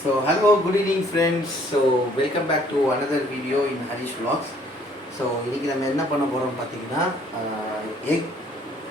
So hello, good evening friends. So welcome back to another video in Harish Vlogs. So இன்றைக்கி நம்ம என்ன பண்ண போகிறோம் பார்த்தீங்கன்னா எக்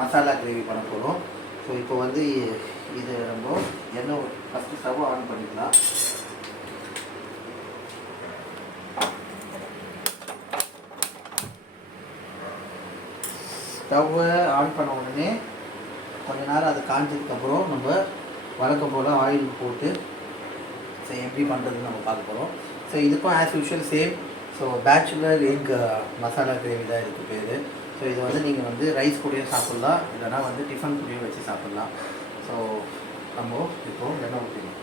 மசாலா கிரேவி பண்ண போகிறோம். ஸோ இப்போ வந்து இது நம்ம எண்ணெய் ஃபஸ்ட்டு ஸ்டவ் ஆன் பண்ணிக்கலாம். ஸ்டவ்வை ஆன் பண்ண உடனே கொஞ்ச நேரம் அது காஞ்சதுக்கப்புறம் நம்ம வழக்கம் போல் ஆயில் போட்டு ஸோ எப்படி பண்ணுறதுன்னு நம்ம பார்க்க போகிறோம். ஸோ இதுக்கும் as usual same. So bachelor egg masala gravy தான் இதுக்கு பேர். ஸோ இது வந்து நீங்கள் வந்து ரைஸ் கூடயும் சாப்பிட்லாம், இல்லைனா வந்து டிஃபன் கூடயும் வச்சு சாப்பிட்லாம். ஸோ நம்ம இப்போது எண்ணெய் ஊற்றிடலாம்.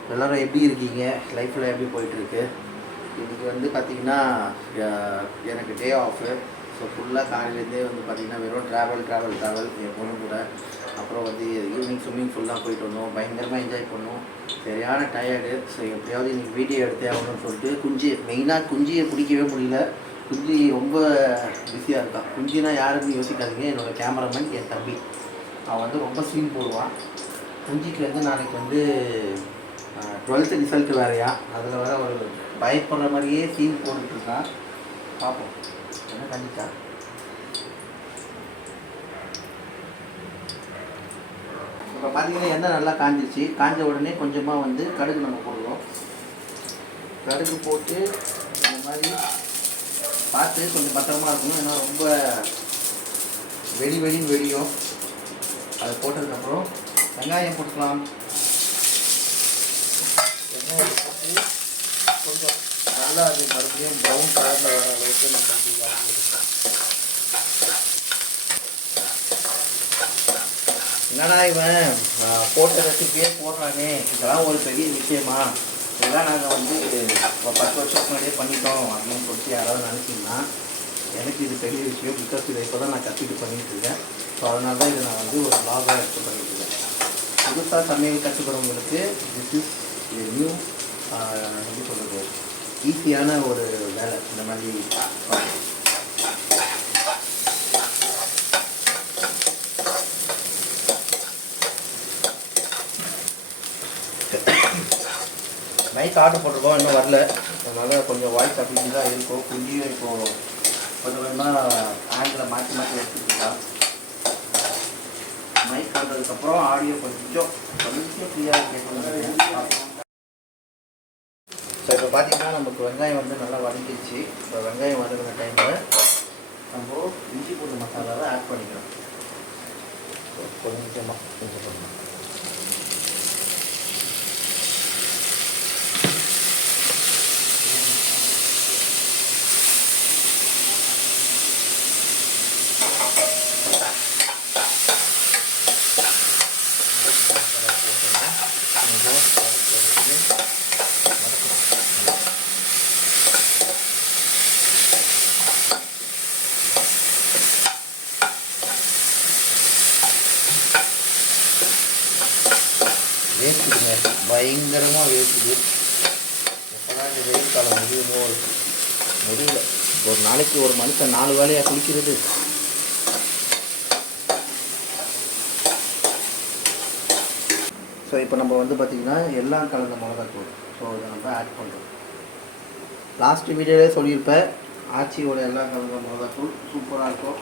எல்லோரும் எப்படி இருக்கீங்க, லைஃப்பில் எப்படி போயிட்டுருக்கு? இன்றைக்கி வந்து பார்த்திங்கன்னா எனக்கு டே ஆஃபு. ஸோ ஃபுல்லாக காலையிலேருந்தே வந்து பார்த்திங்கன்னா வெறும் ட்ராவல் என் பொண்ணு கூட. அப்புறம் வந்து ஈவினிங் ஸ்விம்மிங் ஃபுல்லாக போயிட்டு வந்தோம், பயங்கரமாக என்ஜாய் பண்ணோம், சரியான டயர்டு. ஸோ எப்படியாவது இன்றைக்கி வீடியோ எடுத்தே ஆகணும்னு சொல்லிட்டு மெயினாக குஞ்சியை பிடிக்கவே முடியல. குஞ்சி ரொம்ப பிஸியாக இருக்கான். குஞ்சினா யாருன்னு யோசிக்காதீங்க, என்னோடய கேமராமேன் என் தம்பி. அவன் வந்து ரொம்ப சீன் போடுவான். குஞ்சிக்கு வந்து நாளைக்கு வந்து 12th ரிசல்ட்டு வேறையா, அதில் வர ஒரு பயப்படுற மாதிரியே சீன் போட்டுட்ருக்கான். பார்ப்போம் என்ன கண்டிப்பா. இப்போ பார்த்தீங்கன்னா எண்ணெய் நல்லா காஞ்சிச்சு. காஞ்ச உடனே கொஞ்சமாக வந்து கடுகு நம்ம போடுவோம். கடுகு போட்டு இந்த மாதிரி பார்த்து கொஞ்சம் பத்திரமா இருக்கணும், ஏன்னா ரொம்ப வெடின்னு வெடியும். அதை போட்டதுக்கப்புறம் வெங்காயம் போட்டுக்கலாம். வெங்காயம் போட்டு கொஞ்சம் நல்லா அது மறுபடியும் ப்ரௌன் கலரில் வர அளவுக்கு நம்ம வதக்கி எடுப்போம். என்னடா இவன் போட்ட ரெசிபியே போடுறானே, இதெல்லாம் ஒரு பெரிய விஷயமா, இதெல்லாம் நாங்கள் வந்து ஒரு 10 வருஷத்துக்கு முன்னாடியே பண்ணிட்டோம் அப்படின்னு சொல்லிட்டு யாராவது நினச்சிங்கன்னா, எனக்கு இது பெரிய விஷயம். பிகாஸ் இதை இப்போ தான் நான் கற்றுக்கிட்டு பண்ணிகிட்ருக்கேன். ஸோ அதனால தான் இதை நான் வந்து ஒரு வ்ளாகாக எடுத்து பண்ணிட்டுருக்கேன். புதுசாக சமையல் கற்றுக்கிறவங்களுக்கு திஸ் இஸ் நியூ எப்படி சொல்கிறது, ஈஸியான ஒரு வேலை. இந்த மாதிரி மைக் ஆர்டர் போட்டிருக்கோம், இன்னும் வரல. அதனால் கொஞ்சம் வாய்ஸ் அப்படி தான் இருக்கும். குஞ்சியும் இப்போது கொஞ்சம் கொஞ்சமாக ஆங்கில் மாற்றி எடுத்துக்கலாம். மைக் ஆடுறதுக்கப்புறம் ஆடியோ கொஞ்சம் ஃப்ரீயாக கேட்கணும். ஸோ இப்போ பார்த்திங்கன்னா நமக்கு வெங்காயம் வந்து நல்லா வதங்கிடுச்சு. இப்போ வெங்காயம் வதங்கின டைமில் நம்ம இஞ்சி பூண்டு மசாலாவை ஆட் பண்ணிக்கலாம். கொஞ்சமாக பண்ணலாம். வேஸ்ட்டுங்க, பயங்கரமாக வேஸ்ட்டுது. எப்போதான் இந்த வெயில் காலம் முடியுமோ முடியல. ஒரு நாளைக்கு ஒரு மனுஷன் 4 வேளையாக குளிக்கிறது. ஸோ இப்போ நம்ம வந்து பார்த்திங்கன்னா எல்லாம் கலந்த மிளகாத்தூள். ஸோ இதை நம்ம ஆட் பண்ணுறோம். லாஸ்ட் வீடியோவே சொல்லியிருப்பேன், ஆச்சியோட எல்லாம் கலந்த மிளகாத்தூள் சூப்பராக இருக்கும்.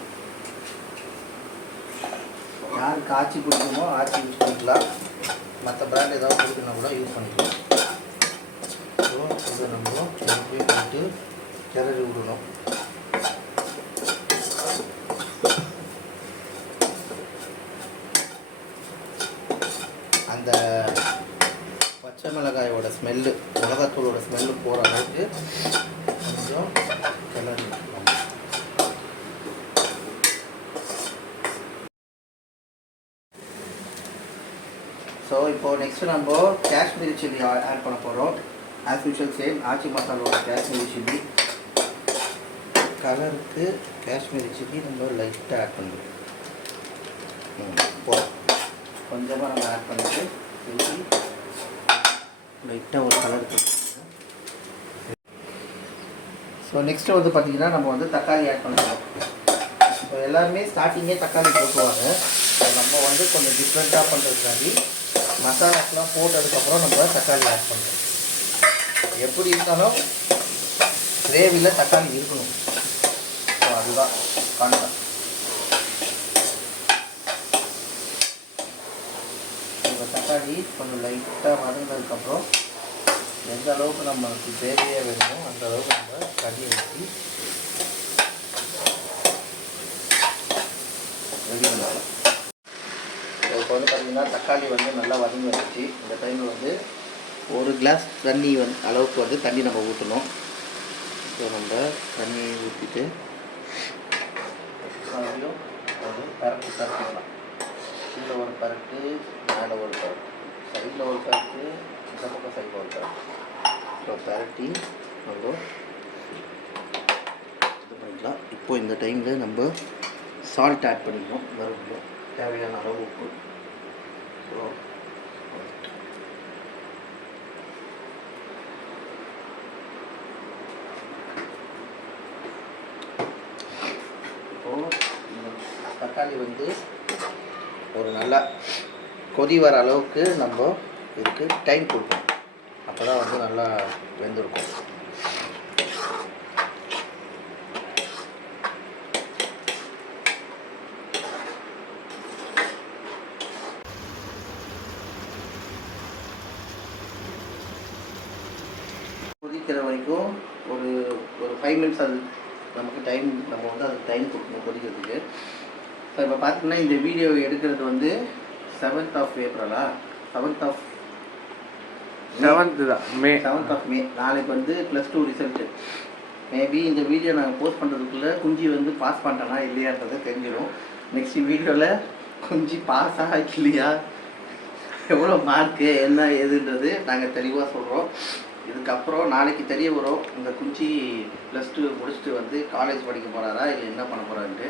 யாருக்கு ஆச்சி பிடிக்குமோ ஆச்சி யூஸ் பண்ணிக்கலாம், மற்ற பிராண்ட் ஏதாவது பிடிக்கணும் கூட யூஸ் பண்ணிக்கலாம். ஸோ இதை நம்ம எப்படியும் போட்டு கிளறி விடணும். அந்த பச்சை மிளகாயோட ஸ்மெல்லு, மிளகாத்தூளோட ஸ்மெல்லு போகிற அளவுக்கு கொஞ்சம் கிளறி விடணும். ஸோ இப்போது நெக்ஸ்ட்டு நம்ம காஷ்மீரி சில்லி ஆட் பண்ண போகிறோம். ஆஸ் யூஷுவல் சேம் ஆச்சி மசாலோட காஷ்மீரி சில்லி. கலருக்கு காஷ்மீரி சில்லி நம்ம லைட்டாக ஆட் பண்ணுறோம். கொஞ்சமாக நம்ம ஆட் பண்ணிட்டு லைட்டாக ஒரு கலருக்கு ஸோ நெக்ஸ்ட்டு வந்து பார்த்திங்கன்னா நம்ம வந்து தக்காளி ஆட் பண்ணுறோம். ஸோ எல்லாருமே ஸ்டார்டிங்கே தக்காளி போட்டுருவாங்க. ஸோ நம்ம வந்து கொஞ்சம் டிஃப்ரெண்ட்டாக பண்ணுறதுக்காண்டி மசாலாஸ்லாம் போட்டதுக்கப்புறம் நம்ம தக்காளி ஆட் பண்ணுறோம். எப்படி இருந்தாலும் கிரேவியில் தக்காளி இருக்கணும். ஸோ அதுதான் கான்செப்ட். இந்த தக்காளி கொஞ்சம் லைட்டாக வதங்கினதுக்கப்புறம் எந்த அளவுக்கு நம்மளுக்கு தேவையே வேணுமோ அந்த அளவுக்கு நம்ம தண்ணி ஊற்றி ரெடி பண்ணலாம். இப்போ வந்து பார்த்திங்கன்னா தக்காளி வந்து நல்லா வதங்கி வந்துச்சு. இந்த டைமில் வந்து ஒரு கிளாஸ் தண்ணி அளவுக்கு வந்து தண்ணி நம்ம ஊற்றணும். ஸோ நம்ம தண்ணியை ஊற்றிட்டு மறுபடியும் ஒரு பரப்பிக்கலாம். கீழே ஒரு பரட்டு, மேலே ஒரு பரட்டு, சைடில் ஒரு பரட்டு, இந்த பக்கம் சைடில் ஒரு பரட்டு. ஸோ பரட்டி நம்ம இது பண்ணிக்கலாம். இப்போ இந்த டைமில் நம்ம சால்ட் ஆட் பண்ணிக்கணும். மறுபடியும் தேவையான அளவு உப்பு. ஸோ தக்காளி வந்து ஒரு நல்லா கொதி வர அளவுக்கு நம்ம இதுக்கு டைம் கொடுக்கணும். அப்போ தான் வந்து நல்லா வெந்திருக்கும். கொதிக்கிற வரைக்கும் ஒரு 5 மினிட்ஸ் அது நமக்கு டைம், நம்ம வந்து அதுக்கு டைம் கொடுக்கணும் கொதிக்கிறதுக்கு. ஸோ இப்போ பார்த்தீங்கன்னா இந்த வீடியோ எடுக்கிறது வந்து 7th ஆஃப் ஏப்ரலா 7th ஆஃப் மே. நாளைக்கு வந்து +2 ரிசல்ட்டு. மேபி இந்த வீடியோ நாங்கள் போஸ்ட் பண்ணுறதுக்குள்ளே குஞ்சு வந்து பாஸ் பண்ணிட்டேனா இல்லையான்றதை தெரிஞ்சிடும். நெக்ஸ்ட் வீடியோவில் குஞ்சு பாஸாக இல்லையா, எவ்வளோ மார்க்கு, என்ன ஏதுன்றது நாங்கள் தெளிவாக சொல்கிறோம். இதுக்கப்புறம் நாளைக்கு தெரிய வரும் இந்த குஞ்சு +2 முடிச்சுட்டு வந்து காலேஜ் படிக்க போகிறாரா இல்லை என்ன பண்ண போகிறான்ட்டு.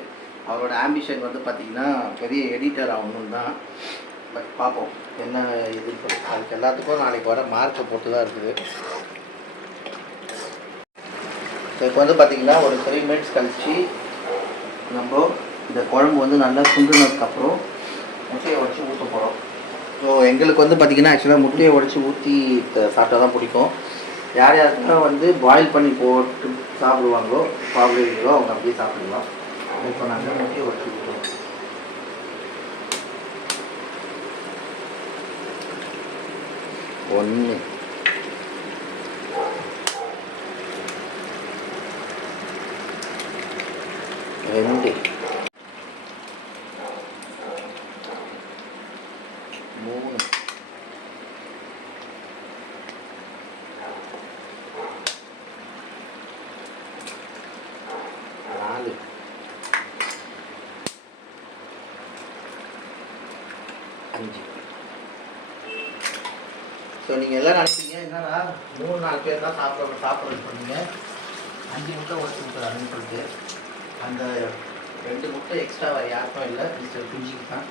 அவரோட ஆம்பிஷன் வந்து பார்த்திங்கன்னா பெரிய எடிட்டர் ஆகணுன்னு தான். பட் பார்ப்போம் என்ன இதுன்னு சொல்லி. அதுக்கு எல்லாத்துக்கும் நாளைக்கு வர மார்க்கை பொறுத்து தான் இருக்குது. இப்போ வந்து பார்த்திங்கன்னா ஒரு 3 மினிட்ஸ் கழித்து நம்ம இந்த குழம்பு வந்து நல்லா சுண்டுனதுக்கப்புறம் முட்டையை உடச்சி ஊற்ற போகிறோம். ஸோ எங்களுக்கு வந்து பார்த்திங்கன்னா ஆக்சுவலாக முட்டையை உடச்சி ஊற்றி சாப்பிட்டா தான் பிடிக்கும். யார் யாருக்குன்னா வந்து பாயில் பண்ணி போட்டு சாப்பிடுவாங்களோ சாப்பிடுவீங்களோ அவங்க அப்படியே சாப்பிடலாம். இப்போ நாங்கள் முட்டையை உடச்சி ஊற்றுவோம். ஒன்று, 2, 3, 4, 5. ஸோ நீங்கள் எல்லாம் நினைப்பீங்க என்னன்னா 3-4 பேர் தான் சாப்பிட்றது பண்ணீங்க, 5 முட்டை உடச்சி ஊற்றுறாங்கன்னு சொல்லிட்டு. அந்த 2 முட்டை எக்ஸ்ட்ரா வேறு யாருக்கும் இல்லை, மிஸ்டர் குஞ்சிக்கு தான்.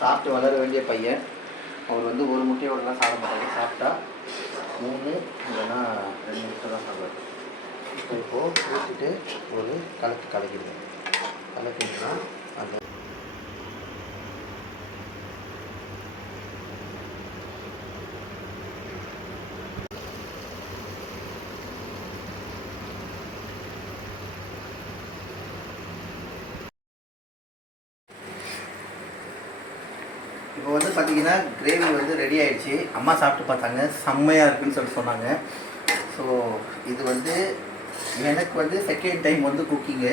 சாப்பிட்டு வளர வேண்டிய பையன் அவர் வந்து ஒரு முட்டையோடலாம் சாப்பிட மாட்டாங்க. சாப்பிட்டா 3 இல்லைன்னா 2 முட்டை தான் சாப்பிடுவார். இப்போது ஊற்றிட்டு ஒரு கலக்கிடுவேன். கலக்கிங்கன்னா அந்த இப்போ வந்து பார்த்திங்கன்னா கிரேவி வந்து ரெடி ஆகிடுச்சு. அம்மா சாப்பிட்டு பார்த்தாங்க, செம்மையாக இருக்குதுன்னு சொல்லி சொன்னாங்க. ஸோ இது வந்து எனக்கு வந்து செகண்ட் டைம் வந்து குக்கிங்கு.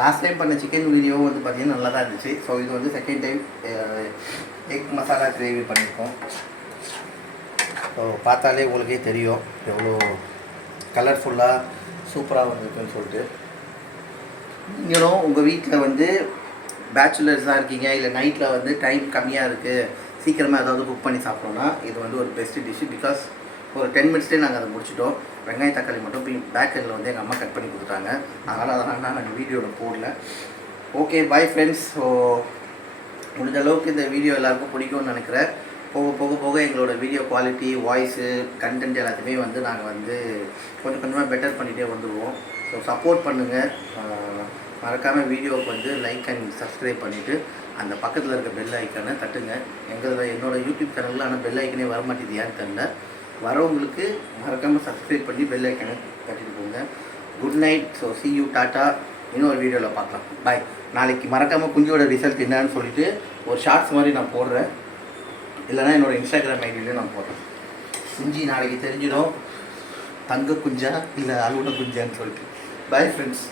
லாஸ்ட் டைம் பண்ண சிக்கன் வீடியோவும் வந்து பார்த்திங்கன்னா நல்லா தான் இருந்துச்சு. ஸோ இது வந்து second time egg masala gravy பண்ணியிருக்கோம். ஸோ பார்த்தாலே உங்களுக்கே தெரியும் எவ்வளோ கலர்ஃபுல்லாக சூப்பராக வந்துருக்குன்னு சொல்லிட்டு. நீங்களும் உங்கள் வீட்டில் வந்து பேச்சுலர்ஸாக இருக்கீங்க, இல்லை நைட்டில் வந்து டைம் கம்மியாக இருக்குது, சீக்கிரமாக ஏதாவது குக் பண்ணி சாப்பிட்டோன்னா இது வந்து ஒரு பெஸ்ட்டு டிஷ்ஷு. பிகாஸ் ஒரு 10 மினிட்ஸ்லேயே நாங்கள் அதை முடிச்சிட்டோம். வெங்காய தக்காளி மட்டும் பேக் எண்டில் வந்து எங்கள் அம்மா கட் பண்ணி கொடுத்தாங்க. அதனால் நாங்கள் வீடியோவில் போடல. Okay, bye friends. ஸோ முடிஞ்ச அளவுக்கு இந்த வீடியோ எல்லாருக்கும் பிடிக்கும்னு நினைக்கிறேன். போக போக எங்களோட வீடியோ குவாலிட்டி, வாய்ஸு, கண்டென்ட் எல்லாத்தையுமே வந்து நாங்கள் வந்து கொஞ்சம் கொஞ்சமாக பெட்டர் பண்ணிகிட்டே வந்துடுவோம். ஸோ ஸோ சப்போர்ட் பண்ணுங்கள். மறக்காமல் வீடியோவுக்கு வந்து லைக் அண்ட் சப்ஸ்கிரைப் பண்ணிவிட்டு அந்த பக்கத்தில் இருக்க பெல் ஐக்கானை தட்டுங்க. என்னோடய யூடியூப் சேனலில் ஆனால் பெல் ஐக்கனே வர மாட்டேது ஏன்னு தெரியல. வரவங்களுக்கு மறக்காமல் சப்ஸ்கிரைப் பண்ணி பெல் ஐக்கனை தட்டிட்டு போங்க. Good night. So C you, tata. இன்னொரு வீடியோவில் பார்க்கலாம். பாய். நாளைக்கு மறக்காமல் குஞ்சியோட ரிசல்ட் என்னன்னு சொல்லிட்டு ஒரு ஷார்ட்ஸ் மாதிரி நான் போடுறேன், இல்லைனா என்னோடய இன்ஸ்டாகிராம் ஐடியிலையும் நான் போடுறேன். குஞ்சு நாளைக்கு தெரிஞ்சிடும் தங்க குஞ்சா இல்லை அழுகுன குஞ்சான்னு சொல்லிட்டு. Bye friends.